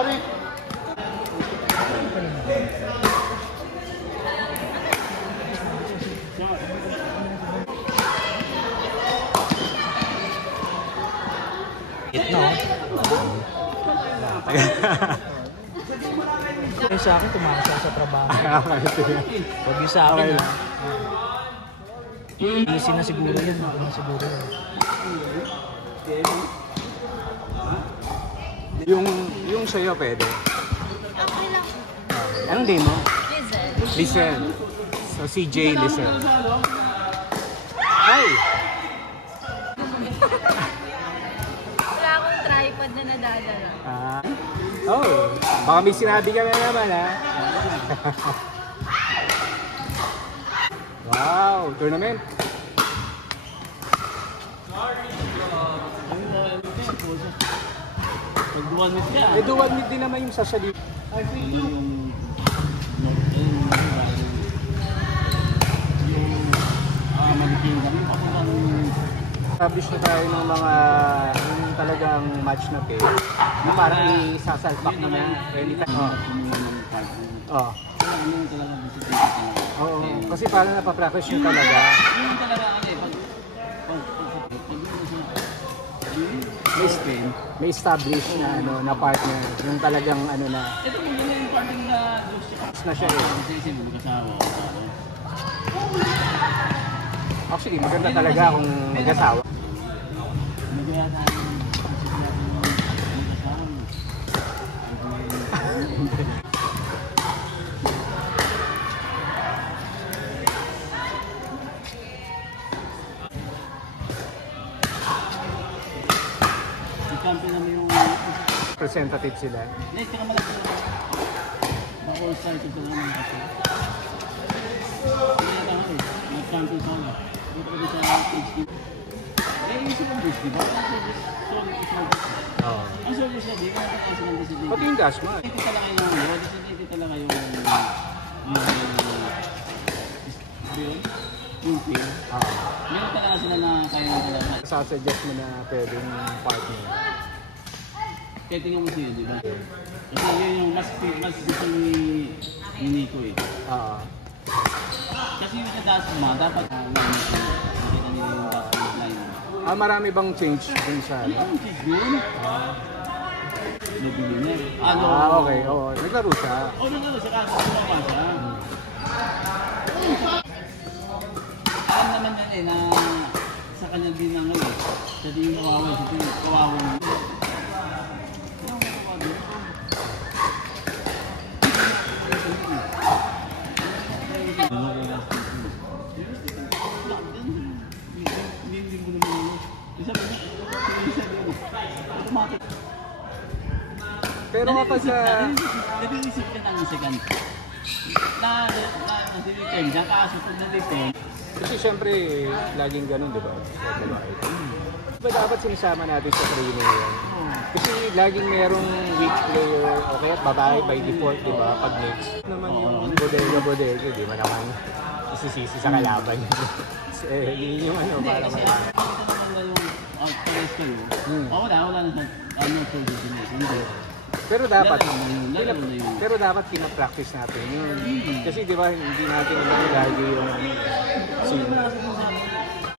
No. Sa akin, tumakasa sa trabaho. Huwag yung sa akin. Easy na siguro yun. Yung sa'yo pwede? Okay lang. Anong name mo? Lizel. Lizel. So CJ Lizel. Hi! Wala akong tripod na nadadala. Oh, baka may sinabi ka na naman ha. Wow, tournament. Mag-1 meet ka. Eh, 2 meet din naman yung sasali. Establish na tayo ng mga yung talagang match na pay na parang isasalpak mo na anytime. Oo. Oo, kasi parang napapractice nyo talaga. May establish na ano na partner yung talagang ano na. Ito mo yung partner Na siya eh. Actually, maganda talaga kung mag-asawa. Representative sila. Pati yung Dashma. Meron talaga sila na kaya talaga. Sasuggest mo na pwedeng partner. Kaya tingnan mo sila, di ba? Kasi yun yung mas gusto ni Nico eh. Kasi yung sa Dashma, dapat nakita nila yung Dashma line. Marami bang change dun sa ano? Yung change yun? Nabili niya. Okay. Oo. Naglaro siya. Naglaro siya kasi sumama siya. Alam naman yan eh na sa kanya din ang ngayon. Siya din yung kawawa. Siya din yung kawawa. Pero kapag sa... Nag-iisip ka ng second. Na-defend siya, kaso pag na-defend. Kasi syempre, laging ganun, di ba? Diba dapat sinisama natin sa training yan? Kasi laging merong weak player, okay, babae by default, di ba? Pag next naman yung bodega, di ba naman isisisi sa kalaban. Yun yung ano, para malaki. Wala na sa pero dapat pina-practice natin yun. Kasi di ba hindi natin lagi yung